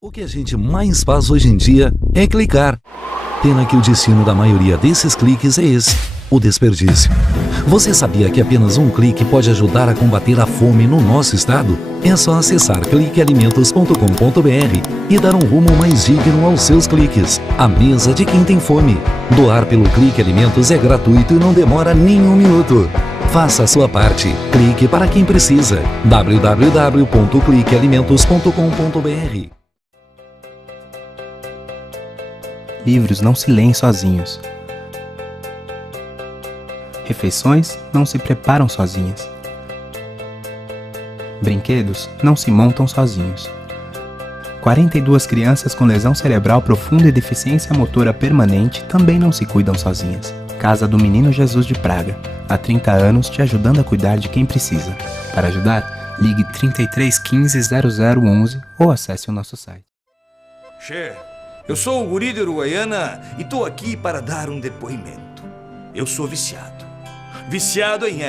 O que a gente mais faz hoje em dia é clicar. Pena que o destino da maioria desses cliques é esse, o desperdício. Você sabia que apenas um clique pode ajudar a combater a fome no nosso estado? É só acessar cliquealimentos.com.br e dar um rumo mais digno aos seus cliques. A mesa de quem tem fome. Doar pelo Clique Alimentos é gratuito e não demora nem um minuto. Faça a sua parte. Clique para quem precisa. www.cliquealimentos.com.br. Livros não se leem sozinhos. Refeições não se preparam sozinhas. Brinquedos não se montam sozinhos. 42 crianças com lesão cerebral profunda e deficiência motora permanente também não se cuidam sozinhas. Casa do Menino Jesus de Praga. Há 30 anos te ajudando a cuidar de quem precisa. Para ajudar, ligue 33 15 0011 ou acesse o nosso site. Che, eu sou o guri de Uruguaiana e tô aqui para dar um depoimento. Eu sou viciado. Viciado em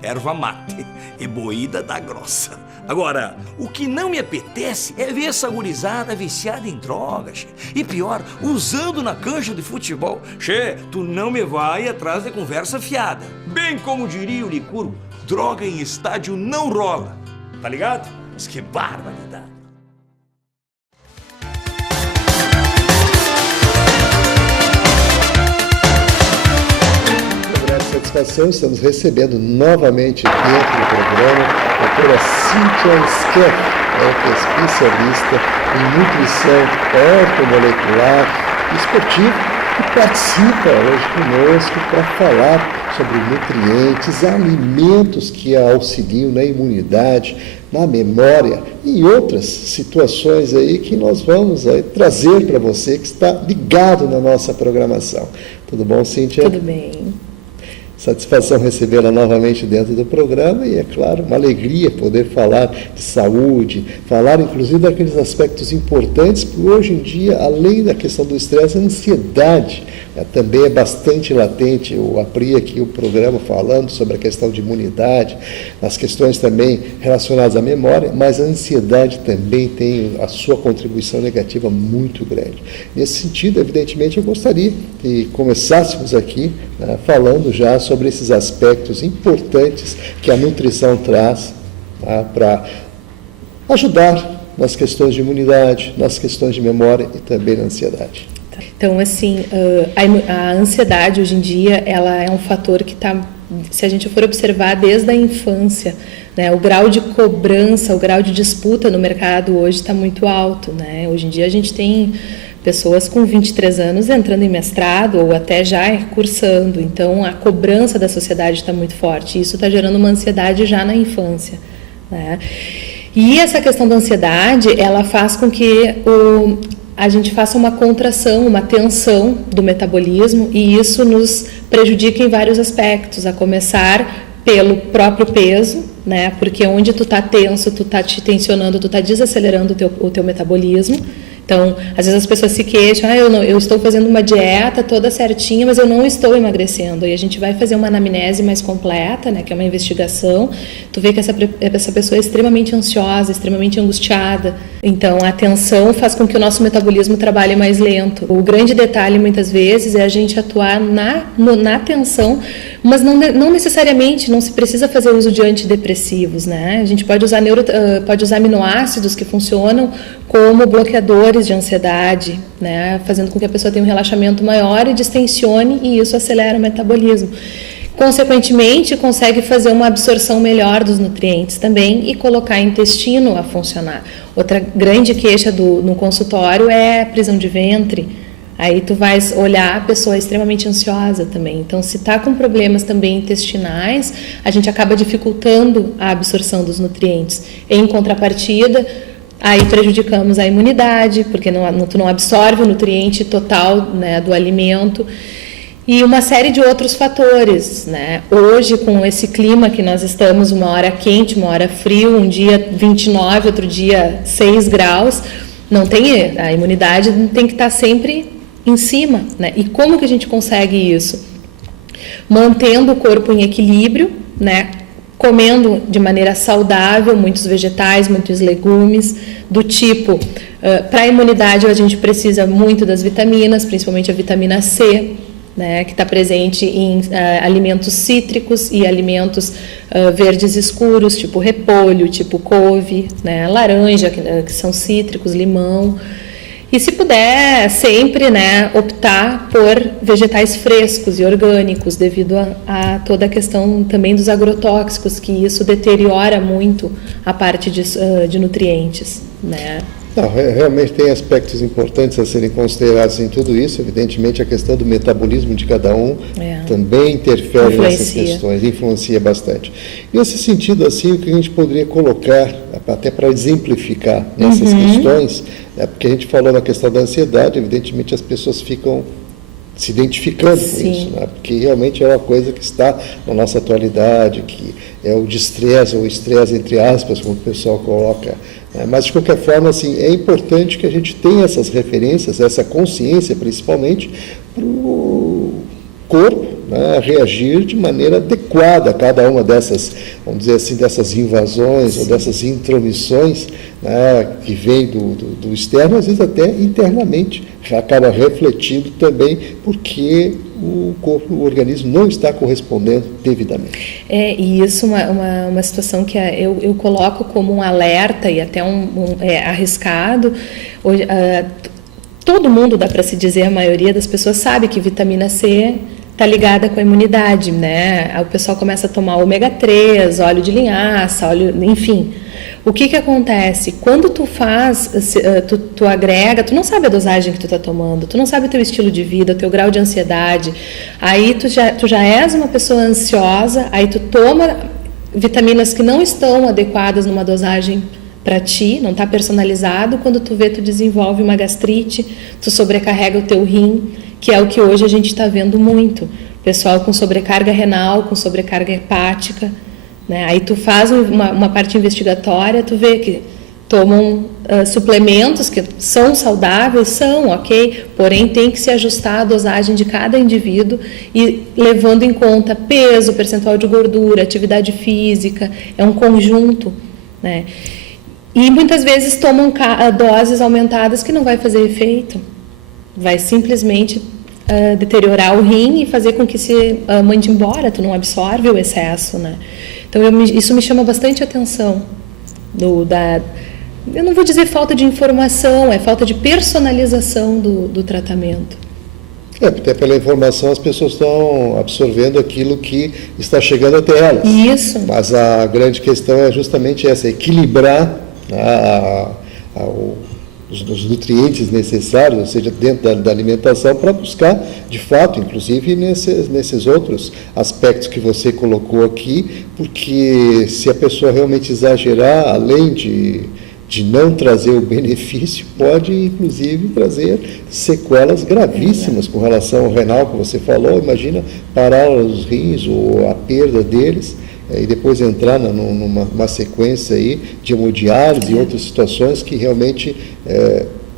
erva mate e moída da grossa. Agora, o que não me apetece é ver essa gurizada viciada em drogas, che. E pior, usando na cancha de futebol. Che, tu não me vai atrás de conversa fiada. Bem como diria o Licurgo, droga em estádio não rola. Tá ligado? Mas que barbaridade. Satisfação, estamos recebendo novamente dentro do programa a doutora Cíntia Skeff, que é especialista em nutrição ortomolecular e esportiva, que participa hoje conosco para falar sobre nutrientes, alimentos que auxiliam na imunidade, na memória e outras situações aí que nós vamos aí trazer para você que está ligado na nossa programação. Tudo bom, Cíntia? Tudo bem. Satisfação recebê-la novamente dentro do programa e, é claro, uma alegria poder falar de saúde, falar inclusive daqueles aspectos importantes, porque hoje em dia, além da questão do estresse, a ansiedade também é bastante latente. Eu abri aqui o programa falando sobre a questão de imunidade, as questões também relacionadas à memória, mas a ansiedade também tem a sua contribuição negativa muito grande. Nesse sentido, evidentemente, eu gostaria que começássemos aqui falando já sobre esses aspectos importantes que a nutrição traz para ajudar nas questões de imunidade, nas questões de memória e também na ansiedade. Então, assim, a ansiedade hoje em dia, ela é um fator que está, se a gente for observar desde a infância, né, o grau de cobrança, o grau de disputa no mercado hoje está muito alto, né? Hoje em dia a gente tem pessoas com 23 anos entrando em mestrado ou até já cursando, então a cobrança da sociedade está muito forte, e isso está gerando uma ansiedade já na infância, né? E essa questão da ansiedade, ela faz com que a gente faça uma contração, uma tensão do metabolismo, e isso nos prejudica em vários aspectos, a começar pelo próprio peso, né? Porque onde tu está tenso, tu está te tensionando, tu está desacelerando o teu metabolismo. Então, às vezes as pessoas se queixam, eu estou fazendo uma dieta toda certinha, mas eu não estou emagrecendo. E a gente vai fazer uma anamnese mais completa, né, que é uma investigação. Tu vê que essa pessoa é extremamente ansiosa, extremamente angustiada. Então, a tensão faz com que o nosso metabolismo trabalhe mais lento. O grande detalhe, muitas vezes, é a gente atuar na tensão, mas não necessariamente, não se precisa fazer uso de antidepressivos, né? A gente pode usar aminoácidos que funcionam como bloqueadores fatores de ansiedade, né, fazendo com que a pessoa tenha um relaxamento maior e distensione, e isso acelera o metabolismo. Consequentemente, consegue fazer uma absorção melhor dos nutrientes também e colocar o intestino a funcionar. Outra grande queixa no consultório é a prisão de ventre. Aí tu vais olhar a pessoa extremamente ansiosa também. Então, se está com problemas também intestinais, a gente acaba dificultando a absorção dos nutrientes. Em contrapartida, aí prejudicamos a imunidade, porque tu não absorve o nutriente total, né, do alimento. E uma série de outros fatores, né? Hoje, com esse clima que nós estamos, uma hora quente, uma hora frio, um dia 29, outro dia 6 graus, a imunidade tem que estar sempre em cima, né? E como que a gente consegue isso? Mantendo o corpo em equilíbrio, né? Comendo de maneira saudável, muitos vegetais, muitos legumes, do tipo, para a imunidade a gente precisa muito das vitaminas, principalmente a vitamina C, né, que está presente em alimentos cítricos e alimentos verdes escuros, tipo repolho, tipo couve, né, laranja, que são cítricos, limão. E se puder, sempre, né, optar por vegetais frescos e orgânicos, devido a toda a questão também dos agrotóxicos, que isso deteriora muito a parte de nutrientes, né? Não, realmente tem aspectos importantes a serem considerados em tudo isso. Evidentemente, a questão do metabolismo de cada um também interfere nessas questões, influencia bastante. Nesse sentido, assim, o que a gente poderia colocar, até para exemplificar nessas questões, porque a gente falou na questão da ansiedade, evidentemente as pessoas ficam se identificando com isso, né? Porque realmente é uma coisa que está na nossa atualidade, que é o estresse, ou estresse entre aspas, como o pessoal coloca. Mas, de qualquer forma, assim, é importante que a gente tenha essas referências, essa consciência, principalmente, para o corpo, né, reagir de maneira adequada a cada uma dessas, vamos dizer assim, dessas invasões ou dessas intromissões, né, que vem do externo, às vezes até internamente, acaba refletindo também, porque o corpo, o organismo não está correspondendo devidamente. E isso é uma situação que eu coloco como um alerta e até arriscado. Hoje, todo mundo, dá para se dizer, a maioria das pessoas sabe que vitamina C está ligada com a imunidade, né? O pessoal começa a tomar ômega 3, óleo de linhaça, enfim. O que acontece? Quando tu tu agrega, tu não sabe a dosagem que tu está tomando, tu não sabe o teu estilo de vida, o teu grau de ansiedade, aí tu já és uma pessoa ansiosa, aí tu toma vitaminas que não estão adequadas numa dosagem para ti, não está personalizado, quando tu vê, tu desenvolve uma gastrite, tu sobrecarrega o teu rim, que é o que hoje a gente está vendo muito. Pessoal com sobrecarga renal, com sobrecarga hepática, né? Aí tu faz uma parte investigatória, tu vê que tomam suplementos que são saudáveis, são ok, porém tem que se ajustar a dosagem de cada indivíduo e levando em conta peso, percentual de gordura, atividade física, é um conjunto, né? E muitas vezes tomam doses aumentadas que não vai fazer efeito, vai simplesmente deteriorar o rim e fazer com que se mande embora, tu não absorve o excesso, né? Então isso me chama bastante atenção, eu não vou dizer falta de informação, é falta de personalização do tratamento. Até pela informação as pessoas estão absorvendo aquilo que está chegando até elas. Isso. Mas a grande questão é justamente essa, equilibrar os nutrientes necessários, ou seja, dentro da alimentação, para buscar, de fato, inclusive nesses outros aspectos que você colocou aqui, porque se a pessoa realmente exagerar, além de não trazer o benefício, pode, inclusive, trazer sequelas gravíssimas com relação ao renal, que você falou. Imagina parar os rins ou a perda deles, e depois entrar numa sequência aí de hemodiálise e outras situações que realmente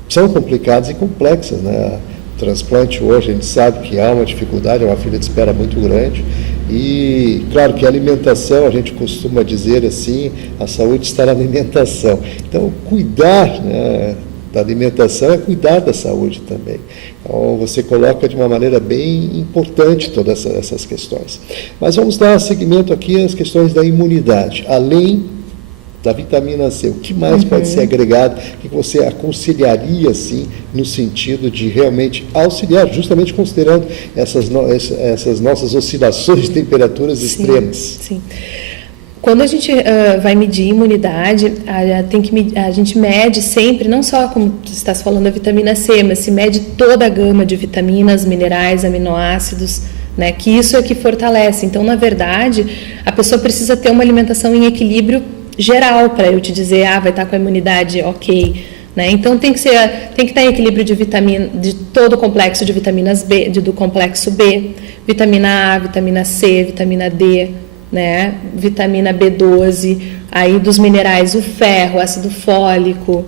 são complicadas e complexas, né? O transplante hoje, a gente sabe que há uma dificuldade, é uma fila de espera muito grande. E, claro que a alimentação, a gente costuma dizer assim, a saúde está na alimentação. Então, cuidar, né, da alimentação é cuidar da saúde também. Então, você coloca de uma maneira bem importante todas essas questões. Mas vamos dar seguimento aqui às questões da imunidade. Além da vitamina C, o que mais pode ser agregado, o que você aconselharia, assim, no sentido de realmente auxiliar, justamente considerando essas nossas oscilações de temperaturas extremas? Sim. Quando a gente vai medir imunidade, a gente mede sempre, não só como você está falando a vitamina C, mas se mede toda a gama de vitaminas, minerais, aminoácidos, né, que isso é que fortalece. Então, na verdade, a pessoa precisa ter uma alimentação em equilíbrio geral para eu te dizer, vai estar com a imunidade ok. Né? Então, tem que estar em equilíbrio de todo o complexo de vitaminas B, do complexo B, vitamina A, vitamina C, vitamina D, né? Vitamina B12, aí dos minerais, o ferro, ácido fólico,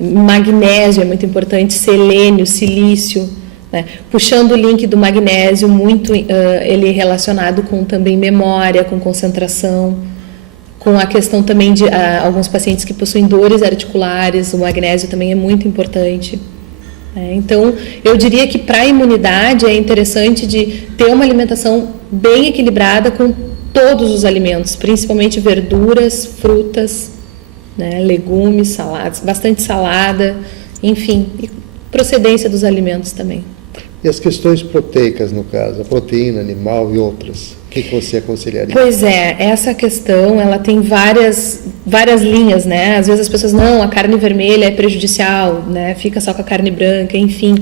magnésio é muito importante, selênio, silício, né? Puxando o link do magnésio, muito ele é relacionado com também memória, com concentração, com a questão também de alguns pacientes que possuem dores articulares, o magnésio também é muito importante. Então, eu diria que para a imunidade é interessante de ter uma alimentação bem equilibrada com todos os alimentos, principalmente verduras, frutas, né, legumes, saladas, bastante salada, enfim, e procedência dos alimentos também. E as questões proteicas, no caso, a proteína animal e outras, o que você aconselharia? Pois é, essa questão, ela tem várias linhas, né? Às vezes as pessoas, não, a carne vermelha é prejudicial, né? Fica só com a carne branca, enfim.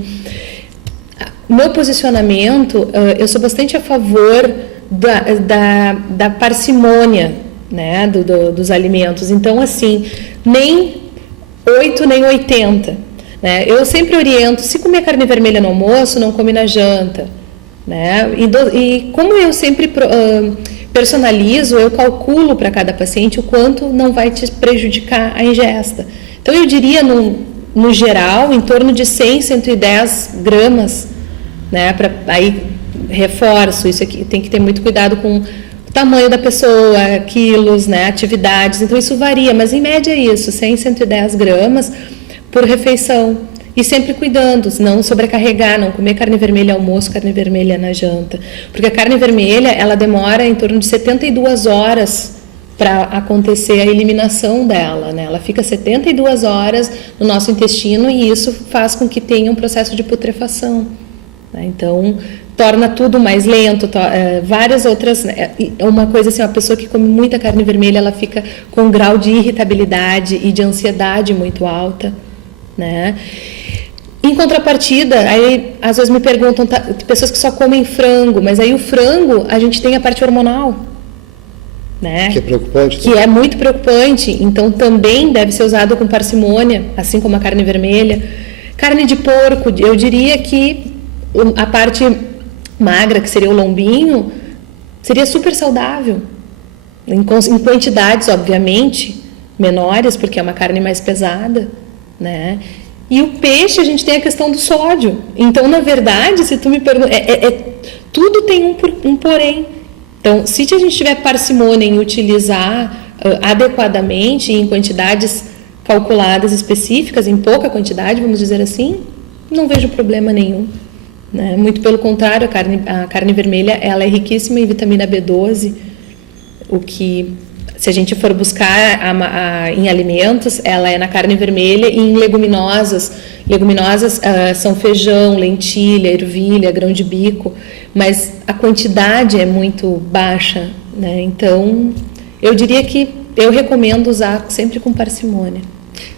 Meu posicionamento, eu sou bastante a favor da parcimônia, né? Dos alimentos. Então, assim, nem 8 nem 80. Né? Eu sempre oriento, se comer carne vermelha no almoço, não come na janta. Né? E como eu sempre personalizo, eu calculo para cada paciente o quanto não vai te prejudicar a ingesta. Então, eu diria, no geral, em torno de 100, 110 gramas. Né? Aí, reforço, isso aqui tem que ter muito cuidado com o tamanho da pessoa, quilos, né? Atividades. Então, isso varia, mas em média é isso, 100, 110 gramas por refeição. E sempre cuidando, não sobrecarregar, não comer carne vermelha ao almoço, carne vermelha na janta. Porque a carne vermelha, ela demora em torno de 72 horas para acontecer a eliminação dela, né? Ela fica 72 horas no nosso intestino e isso faz com que tenha um processo de putrefação. Né? Então, torna tudo mais lento, várias outras... Uma coisa assim, uma pessoa que come muita carne vermelha, ela fica com um grau de irritabilidade e de ansiedade muito alta. Né? Em contrapartida, aí às vezes me perguntam, pessoas que só comem frango, mas aí o frango, a gente tem a parte hormonal, né? Que é preocupante. Que é muito preocupante, então também deve ser usado com parcimônia, assim como a carne vermelha. Carne de porco, eu diria que a parte magra, que seria o lombinho, seria super saudável, em quantidades, obviamente, menores, porque é uma carne mais pesada. Né? E o peixe, a gente tem a questão do sódio. Então, na verdade, se tu me pergunta, tudo tem um porém. Então, se a gente tiver parcimônia em utilizar adequadamente, em quantidades calculadas específicas, em pouca quantidade, vamos dizer assim, não vejo problema nenhum. Né? Muito pelo contrário, a carne vermelha ela é riquíssima em vitamina B12, o que... Se a gente for buscar em alimentos, ela é na carne vermelha e em leguminosas. Leguminosas são feijão, lentilha, ervilha, grão de bico, mas a quantidade é muito baixa. Né? Então, eu diria que eu recomendo usar sempre com parcimônia.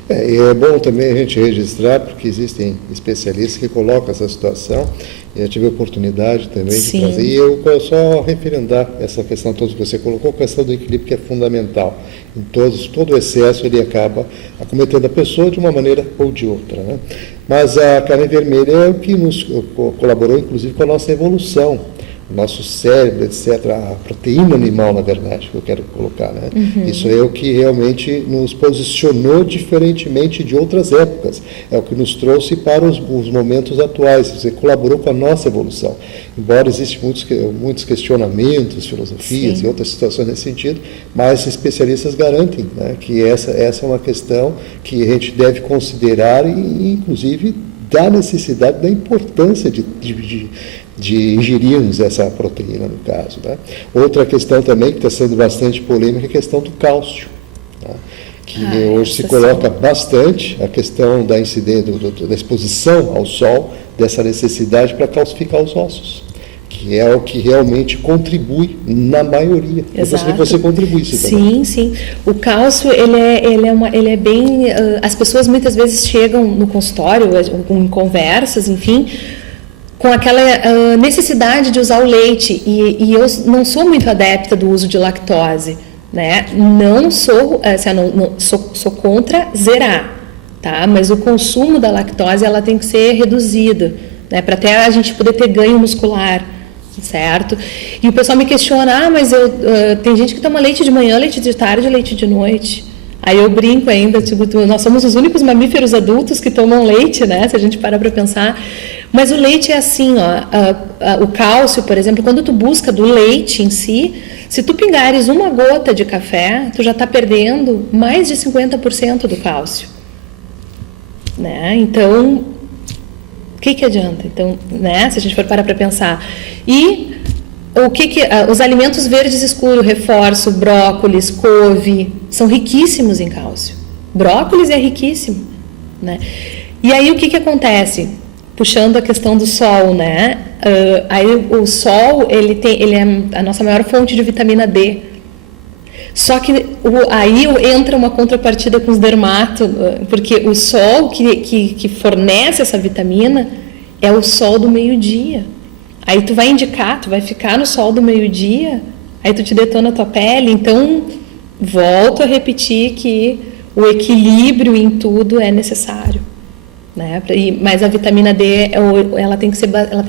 E é bom também a gente registrar, porque existem especialistas que colocam essa situação, e eu tive a oportunidade também de trazer, e eu só referendar essa questão toda que você colocou, a questão do equilíbrio que é fundamental. Em todo o excesso ele acaba acometendo a pessoa de uma maneira ou de outra. Né? Mas a carne vermelha é o que nos colaborou, inclusive, com a nossa evolução. Nosso cérebro, etc., a proteína animal, na verdade, que eu quero colocar, né? Uhum. Isso é o que realmente nos posicionou diferentemente de outras épocas, é o que nos trouxe para os momentos atuais, você colaborou com a nossa evolução. Embora existam muitos questionamentos, filosofias e outras situações nesse sentido, mas especialistas garantem, né, que essa é uma questão que a gente deve considerar e inclusive, da necessidade, da importância de ingerirmos essa proteína, no caso. Né? Outra questão também que está sendo bastante polêmica é a questão do cálcio. Tá? que hoje se coloca bastante a questão da incidência, da exposição ao sol, dessa necessidade para calcificar os ossos, que é o que realmente contribui na maioria. Exato. Eu gostaria que você contribuísse também. Sim. O cálcio, ele é bem... As pessoas muitas vezes chegam no consultório, em conversas, enfim, com aquela necessidade de usar o leite. E eu não sou muito adepta do uso de lactose, né? Não sou, sou contra zerar, tá? Mas o consumo da lactose, ela tem que ser reduzida, né? Para até a gente poder ter ganho muscular, certo? E o pessoal me questiona, mas tem gente que toma leite de manhã, leite de tarde, leite de noite. Aí eu brinco ainda, tipo, nós somos os únicos mamíferos adultos que tomam leite, né? Se a gente parar para pensar. Mas o leite é assim, ó, o cálcio, por exemplo, quando tu busca do leite em si, se tu pingares uma gota de café, tu já está perdendo mais de 50% do cálcio, né? Então, o que adianta? Então, né? Se a gente for parar para pensar. E os alimentos verdes escuros, reforço, brócolis, couve, são riquíssimos em cálcio. Brócolis é riquíssimo, né? E aí o que acontece? Puxando a questão do sol, né? Aí o sol, ele é a nossa maior fonte de vitamina D. Só que aí entra uma contrapartida com os dermatos, porque o sol que fornece essa vitamina é o sol do meio-dia. Aí tu vai ficar no sol do meio-dia, aí tu te detona a tua pele. Então, volto a repetir que o equilíbrio em tudo é necessário, né? Mas a vitamina D, ela tem que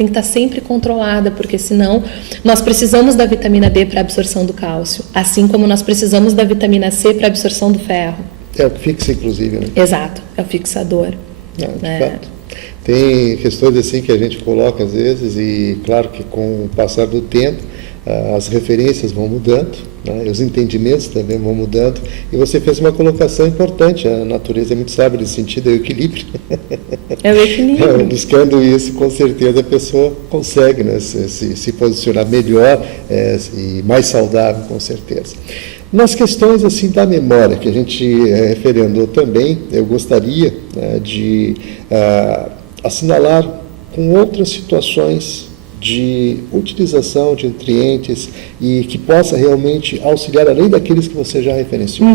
estar sempre controlada, porque senão nós precisamos da vitamina D para a absorção do cálcio, assim como nós precisamos da vitamina C para a absorção do ferro. É o que fixa, inclusive, né? Exato, é o fixador. De fato. Tem questões assim que a gente coloca às vezes e claro que com o passar do tempo as referências vão mudando, né? Os entendimentos também vão mudando, e você fez uma colocação importante, a natureza é muito sábia nesse sentido, é o equilíbrio. É o equilíbrio. Buscando isso, com certeza a pessoa consegue, né, se posicionar melhor e mais saudável, com certeza. Nas questões assim da memória, que a gente referendou também, eu gostaria de assinalar com outras situações de utilização de nutrientes e que possa realmente auxiliar, além daqueles que você já referenciou.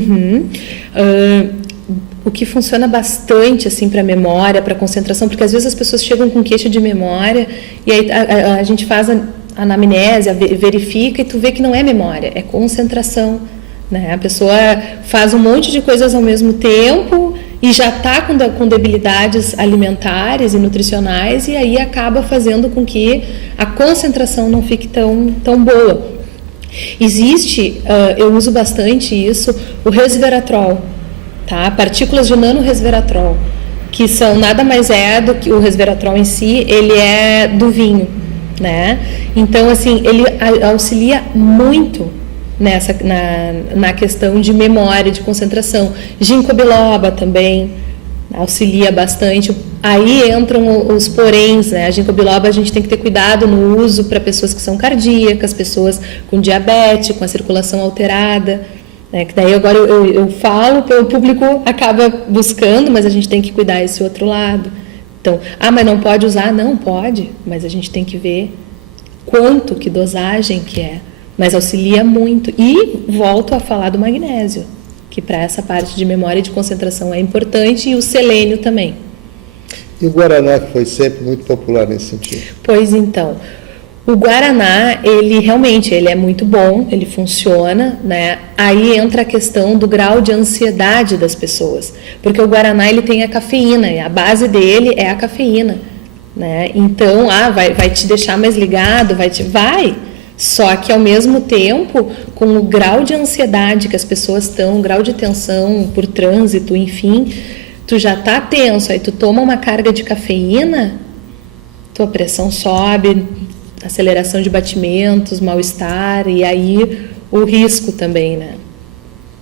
O que funciona bastante assim para memória, para concentração, porque às vezes as pessoas chegam com queixa de memória e aí a gente faz a anamnese, verifica e tu vê que não é memória, é concentração, né? A pessoa faz um monte de coisas ao mesmo tempo e já está com debilidades alimentares e nutricionais, e aí acaba fazendo com que a concentração não fique tão boa. Existe, eu uso bastante isso, o resveratrol, tá? Partículas de nano-resveratrol, que são nada mais do que o resveratrol em si, ele é do vinho, né? Então, assim, ele auxilia muito na questão de memória, de concentração. Ginkgo biloba também auxilia bastante. Aí entram os poréns, né? A ginkgo biloba a gente tem que ter cuidado no uso para pessoas que são cardíacas, pessoas com diabetes, com a circulação alterada, né? Que daí agora eu falo, o público acaba buscando, mas a gente tem que cuidar esse outro lado. Então, mas não pode usar? Não pode, mas a gente tem que ver que dosagem que é. Mas auxilia muito. E volto a falar do magnésio, que para essa parte de memória e de concentração é importante, e o selênio também. E o Guaraná, que foi sempre muito popular nesse sentido? Pois então, o Guaraná, ele realmente é muito bom, ele funciona, né? Aí entra a questão do grau de ansiedade das pessoas, porque o Guaraná ele tem a cafeína, e a base dele é a cafeína, né? Então, vai te deixar mais ligado, vai. Só que, ao mesmo tempo, com o grau de ansiedade que as pessoas estão, o grau de tensão por trânsito, enfim, tu já está tenso, aí tu toma uma carga de cafeína, tua pressão sobe, aceleração de batimentos, mal-estar, e aí o risco também, né?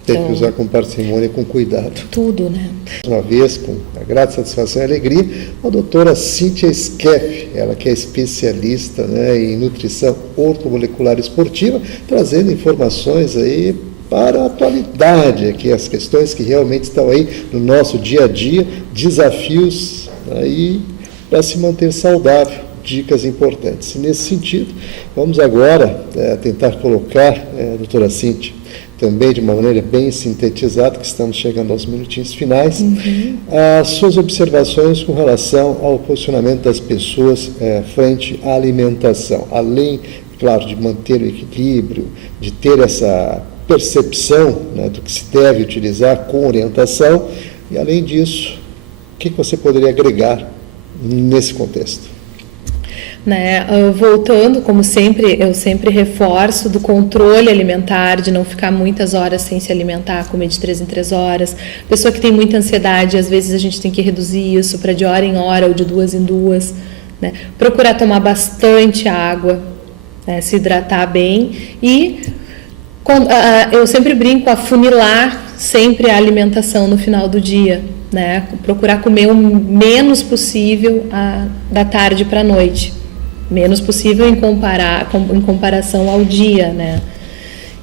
Tem que usar com parcimônia e com cuidado. Tudo, né? Uma vez, com a grata satisfação e alegria, a doutora Cíntia Skeff, ela que é especialista, né, em nutrição ortomolecular esportiva, trazendo informações aí para a atualidade, aqui as questões que realmente estão aí no nosso dia a dia, desafios aí para se manter saudável, dicas importantes. E nesse sentido, vamos agora tentar colocar, doutora Cíntia, também de uma maneira bem sintetizada, que estamos chegando aos minutinhos finais, as suas observações com relação ao posicionamento das pessoas frente à alimentação, além, claro, de manter o equilíbrio, de ter essa percepção, né, do que se deve utilizar com orientação, e além disso, o que você poderia agregar nesse contexto? Né, voltando, como sempre, eu sempre reforço do controle alimentar, de não ficar muitas horas sem se alimentar, comer de 3 em 3 horas. Pessoa que tem muita ansiedade, às vezes a gente tem que reduzir isso para de hora em hora ou de 2 em 2. Né? Procurar tomar bastante água, né, se hidratar bem e eu sempre brinco, afunilar sempre a alimentação no final do dia. Né? Procurar comer o menos possível da tarde para a noite. Menos possível em comparação ao dia, né?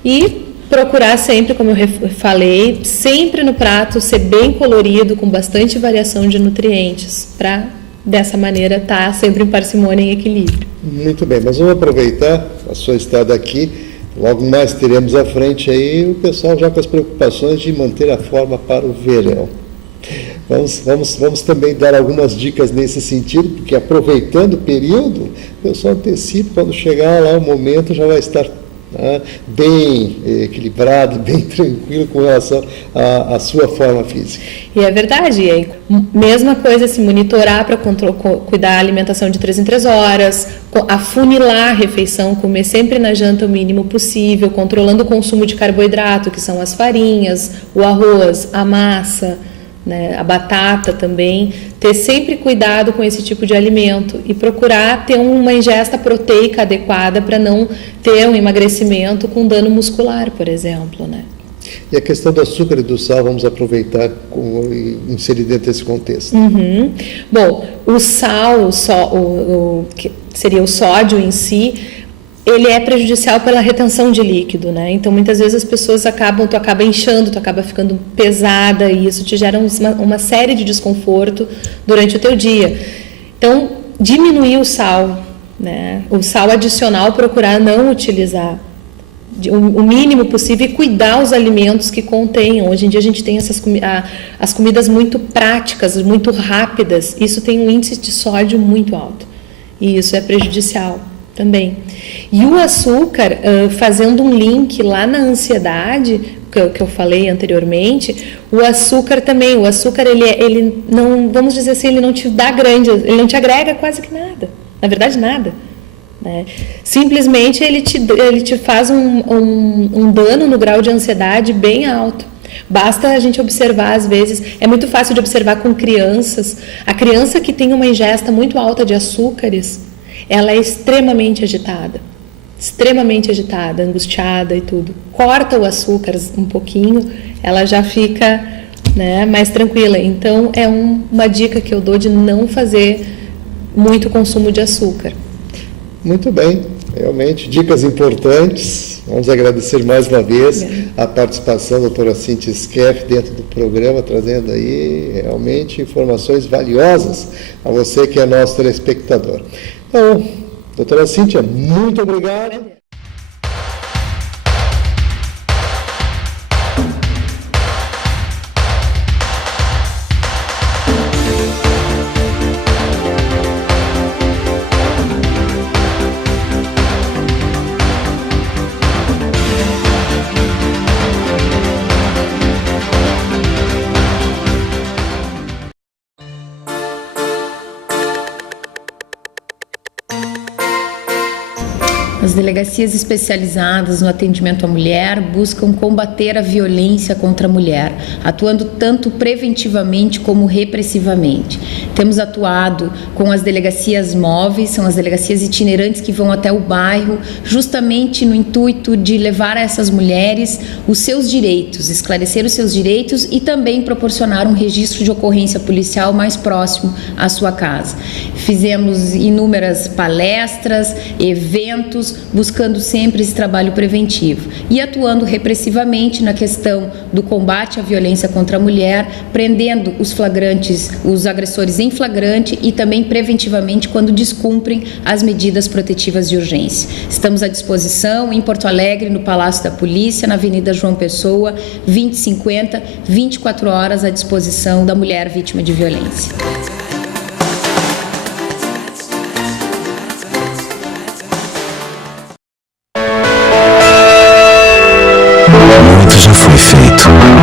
E procurar sempre, como eu falei, sempre no prato ser bem colorido, com bastante variação de nutrientes, para dessa maneira estar sempre em parcimônia e equilíbrio. Muito bem, mas vamos aproveitar a sua estada aqui. Logo mais teremos à frente aí o pessoal já com as preocupações de manter a forma para o verão. Vamos também dar algumas dicas nesse sentido, porque aproveitando o período, o pessoal antecipa, quando chegar lá o momento já vai estar bem equilibrado, bem tranquilo com relação à sua forma física. E é verdade, e aí, mesma coisa, se monitorar para cuidar da alimentação de 3 em 3 horas, afunilar a refeição, comer sempre na janta o mínimo possível, controlando o consumo de carboidrato, que são as farinhas, o arroz, a massa, né, a batata também, ter sempre cuidado com esse tipo de alimento e procurar ter uma ingesta proteica adequada para não ter um emagrecimento com dano muscular, por exemplo, né? E a questão do açúcar e do sal, vamos aproveitar e inserir dentro desse contexto. Bom, o sal, que seria o sódio em si, ele é prejudicial pela retenção de líquido, né? Então, muitas vezes as pessoas tu acaba inchando, tu acaba ficando pesada e isso te gera uma série de desconforto durante o teu dia. Então, diminuir o sal, né? O sal adicional, procurar não utilizar o mínimo possível e cuidar os alimentos que contenham. Hoje em dia a gente tem as comidas muito práticas, muito rápidas. Isso tem um índice de sódio muito alto e isso é prejudicial também. E o açúcar, fazendo um link lá na ansiedade, que eu falei anteriormente, o açúcar também, ele não, vamos dizer assim, ele não te dá ele não te agrega quase que nada, na verdade nada. Né? Simplesmente ele te faz um dano no grau de ansiedade bem alto. Basta a gente observar, às vezes, é muito fácil de observar com crianças, a criança que tem uma ingesta muito alta de açúcares, ela é extremamente agitada, angustiada e tudo. Corta o açúcar um pouquinho, ela já fica, né, mais tranquila. Então, é uma dica que eu dou de não fazer muito consumo de açúcar. Muito bem, realmente, dicas importantes. Vamos agradecer mais uma vez a participação da doutora Cíntia Skeff dentro do programa, trazendo aí realmente informações valiosas a você que é nosso telespectador. Então, doutora Cíntia, muito obrigado. As delegacias especializadas no atendimento à mulher buscam combater a violência contra a mulher, atuando tanto preventivamente como repressivamente. Temos atuado com as delegacias móveis, são as delegacias itinerantes que vão até o bairro, justamente no intuito de levar a essas mulheres os seus direitos, esclarecer os seus direitos e também proporcionar um registro de ocorrência policial mais próximo à sua casa. Fizemos inúmeras palestras, eventos, buscando sempre esse trabalho preventivo e atuando repressivamente na questão do combate à violência contra a mulher, prendendo os flagrantes, os agressores em flagrante e também preventivamente quando descumprem as medidas protetivas de urgência. Estamos à disposição em Porto Alegre, no Palácio da Polícia, na Avenida João Pessoa, 2050, 24 horas à disposição da mulher vítima de violência. Muito já foi feito.